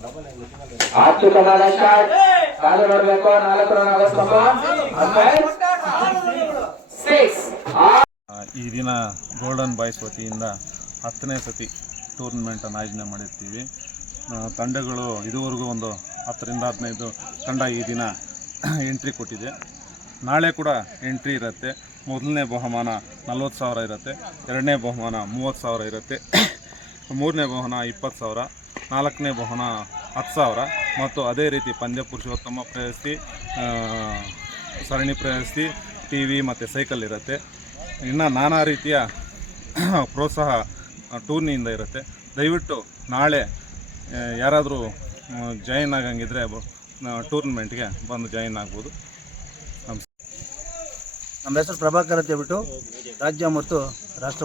ಅತ್ಯುತ್ತಮವಾದ ಶಾಟ್. ಕಾದು ನೋಡಬೇಕು. 4 ರನ್ ಆಗೋ ಸಂಭವ. ಈ ದಿನ ಗೋಲ್ಡನ್ ಬಾಯ್ಸ್ ವತಿಯಿಂದ 10ನೇ ಸತಿ ಟೂರ್ನಮೆಂಟನ್ನು ಆಯೋಜನೆ ಮಾಡಿರ್ತೀವಿ. ತಂಡಗಳು ಇದುವರೆಗೂ ಒಂದು 10ರಿಂದ 15 ತಂಡ ಈ ದಿನ ಎಂಟ್ರಿ ಕೊಟ್ಟಿದೆ. ನಾಳೆ ಕೂಡ ಎಂಟ್ರಿ ಇರುತ್ತೆ. ಮೊದಲನೇ ಬಹುಮಾನ 40,000 ಇರುತ್ತೆ, ಎರಡನೇ ಬಹುಮಾನ 30,000 ಇರುತ್ತೆ, ಮೂರನೇ ಬಹುಮಾನ 20,000, ನಾಲ್ಕನೇ ಬಹುಮಾನ 10,000 ಮತ್ತು ಅದೇ ರೀತಿ ಪಂದ್ಯ ಪುರುಷೋತ್ತಮ ಪ್ರಶಸ್ತಿ, ಸರಣಿ ಪ್ರಶಸ್ತಿ, ಟಿ ವಿ ಮತ್ತು ಸೈಕಲ್ ಇರುತ್ತೆ. ಇನ್ನು ನಾನಾ ರೀತಿಯ ಪ್ರೋತ್ಸಾಹ ಟೂರ್ನಿಯಿಂದ ಇರುತ್ತೆ. ದಯವಿಟ್ಟು ನಾಳೆ ಯಾರಾದರೂ ಜಾಯಿನ್ ಆಗಂಗಿದ್ರೆ ಟೂರ್ನಮೆಂಟ್ಗೆ ಬಂದು ಜಾಯಿನ್ ಆಗ್ಬೋದು. ನಮ್ಮ ಹೆಸರು ಪ್ರಭಾಕರ್ ಅಂತ ಹೇಳ್ಬಿಟ್ಟು ರಾಜ್ಯ ಮತ್ತು ರಾಷ್ಟ್ರ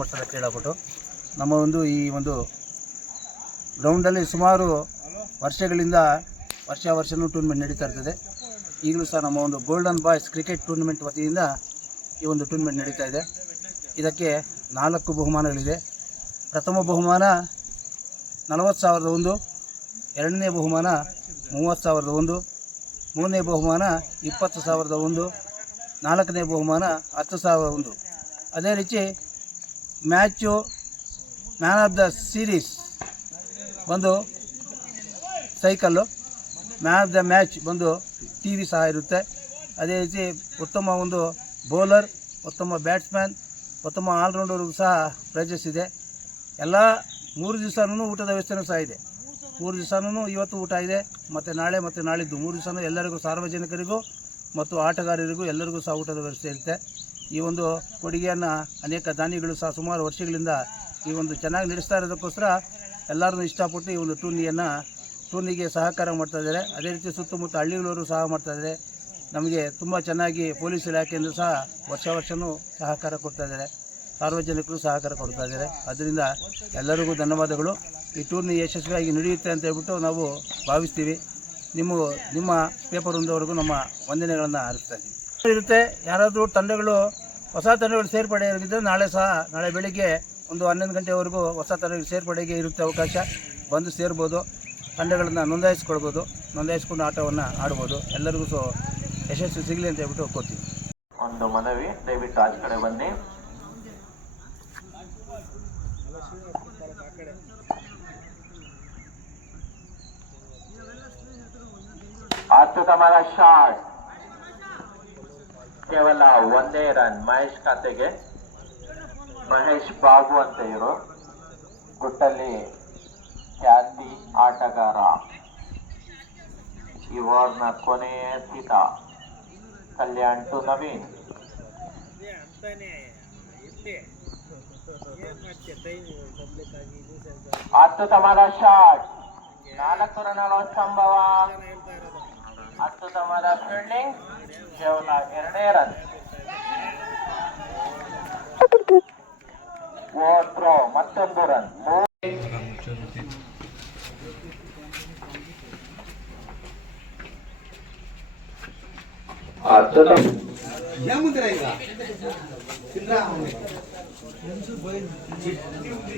ಮಟ್ಟದ ಕ್ರೀಡಾಪಟು. ನಮ್ಮ ಈ ಒಂದು ಗ್ರೌಂಡಲ್ಲಿ ಸುಮಾರು ವರ್ಷಗಳಿಂದ ವರ್ಷನೂ ಟೂರ್ನಮೆಂಟ್ ನಡೀತಾ ಇರ್ತದೆ. ಈಗಲೂ ಸಹ ನಮ್ಮ ಒಂದು ಗೋಲ್ಡನ್ ಬಾಯ್ಸ್ ಕ್ರಿಕೆಟ್ ಟೂರ್ನಮೆಂಟ್ ವತಿಯಿಂದ ಈ ಒಂದು ಟೂರ್ನಮೆಂಟ್ ನಡೀತಾ ಇದೆ. ಇದಕ್ಕೆ 4 ಬಹುಮಾನಗಳಿದೆ. ಪ್ರಥಮ ಬಹುಮಾನ 40,001, ಎರಡನೇ ಬಹುಮಾನ 30,001, ಮೂರನೇ ಬಹುಮಾನ 20,001, ನಾಲ್ಕನೇ ಬಹುಮಾನ 10,001. ಅದೇ ರೀತಿ ಮ್ಯಾನ್ ಆಫ್ ದ ಸೀರೀಸ್ ಬಂದು cycle, man of the match ಬಂದು ಟಿ ವಿ ಸಹ ಇರುತ್ತೆ. ಅದೇ ರೀತಿ ಉತ್ತಮ ಒಂದು ಬೌಲರ್, ಉತ್ತಮ ಬ್ಯಾಟ್ಸ್ಮ್ಯಾನ್, ಉತ್ತಮ ಆಲ್ರೌಂಡರ್ಗೂ ಸಹ ಪ್ರೈಜಸ್ ಇದೆ. ಎಲ್ಲ 3 ದಿವಸನೂ ಊಟದ ವ್ಯವಸ್ಥೆನೂ ಸಹ ಇದೆ. 3 ದಿವಸನೂ ಇವತ್ತು ಊಟ ಇದೆ, ಮತ್ತು ನಾಳೆ ಮತ್ತು ನಾಳಿದ್ದು 3 ದಿವಸನೂ ಎಲ್ಲರಿಗೂ, ಸಾರ್ವಜನಿಕರಿಗೂ ಮತ್ತು ಆಟಗಾರರಿಗೂ ಎಲ್ಲರಿಗೂ ಸಹ ಊಟದ ವ್ಯವಸ್ಥೆ ಇರುತ್ತೆ. ಈ ಒಂದು ಕೊಡುಗೆಯನ್ನು ಅನೇಕ ದಾನಿಗಳು ಸಹ ಸುಮಾರು ವರ್ಷಗಳಿಂದ ಈ ಒಂದು ಚೆನ್ನಾಗಿ ನಡೆಸ್ತಾ ಇರೋದಕ್ಕೋಸ್ಕರ ಎಲ್ಲರೂ ಇಷ್ಟಪಟ್ಟು ಈ ಒಂದು ಟೂರ್ನಿಗೆ ಸಹಕಾರ ಮಾಡ್ತಾಯಿದ್ದಾರೆ. ಅದೇ ರೀತಿ ಸುತ್ತಮುತ್ತ ಹಳ್ಳಿಗಳವರು ಸಹ ಮಾಡ್ತಾಯಿದ್ದಾರೆ. ನಮಗೆ ತುಂಬ ಚೆನ್ನಾಗಿ ಪೊಲೀಸ್ ಇಲಾಖೆಯಿಂದ ಸಹ ವರ್ಷವೂ ಸಹಕಾರ ಕೊಡ್ತಾಯಿದ್ದಾರೆ, ಸಾರ್ವಜನಿಕರು ಸಹಕಾರ ಕೊಡ್ತಾಯಿದ್ದಾರೆ. ಅದರಿಂದ ಎಲ್ಲರಿಗೂ ಧನ್ಯವಾದಗಳು. ಈ ಟೂರ್ನಿ ಯಶಸ್ವಿಯಾಗಿ ನಡೆಯುತ್ತೆ ಅಂತ ಹೇಳ್ಬಿಟ್ಟು ನಾವು ಭಾವಿಸ್ತೀವಿ. ನಿಮ್ಮ ಪೇಪರ್ ಒಂದವರೆಗೂ ನಮ್ಮ ವಂದನೆಗಳನ್ನು ಅರ್ಪಿಸ್ತಾ ಇರುತ್ತೆ. ಯಾರಾದರೂ ತಂಡಗಳು ಹೊಸ ತಂಡಗಳು ಸೇರ್ಪಡೆಯಾಗಿದ್ದರೆ ನಾಳೆ ಬೆಳಿಗ್ಗೆ ಒಂದು 11 ಗಂಟೆವರೆಗೂ ಹೊಸ ತಂಡಗಳು ಸೇರ್ಪಡೆಗೆ ಇರುತ್ತೆ ಅವಕಾಶ. ಬಂದು ಸೇರ್ಬೋದು, ತಂಡಗಳನ್ನು ನೋಂದಾಯಿಸ್ಕೊಂಡು ಆಟವನ್ನು ಆಡ್ಬೋದು. ಎಲ್ಲರಿಗೂ ಸಹ ಯಶಸ್ಸು ಸಿಗಲಿ ಅಂತ ಹೇಳ್ಬಿಟ್ಟು ಕೋರ್ತೀವಿ. ಒಂದು ಮನವಿ, ದಯವಿಟ್ಟು ಆಚೆ ಕಡೆ ಬನ್ನಿ. ಅತ್ಯುತ್ತಮವಾದ ಶಾಟ್. ಕೇವಲ 1 ರನ್ ಮಹೇಶ್ ಖಾತೆಗೆ. ಮಹೇಶ್ ಬಾಬು ಅಂತ ಇವರು, ಗುಟ್ಟಲ್ಲಿ ಖ್ಯಾತಿ ಆಟಗಾರ. ಈ ವಾರ್ಡ್ನ ಕೊನೆಯ ಸೀತ ಕಲ್ಯಾಣ್ ಟು ನವೀನ್. ಅತ್ಯುತ್ತಮವಾದ ಶಾಟ್. 4 ರನ್ಗಳ ಸಂಭವ. ಅತ್ಯುತ್ತಮವಾದ ಫೀಲ್ಡಿಂಗ್. ಕೇವಲ 2 ರನ್. ಓವರ್ ಥ್ರೋ, ಮತ್ತೊಂದು ರನ್.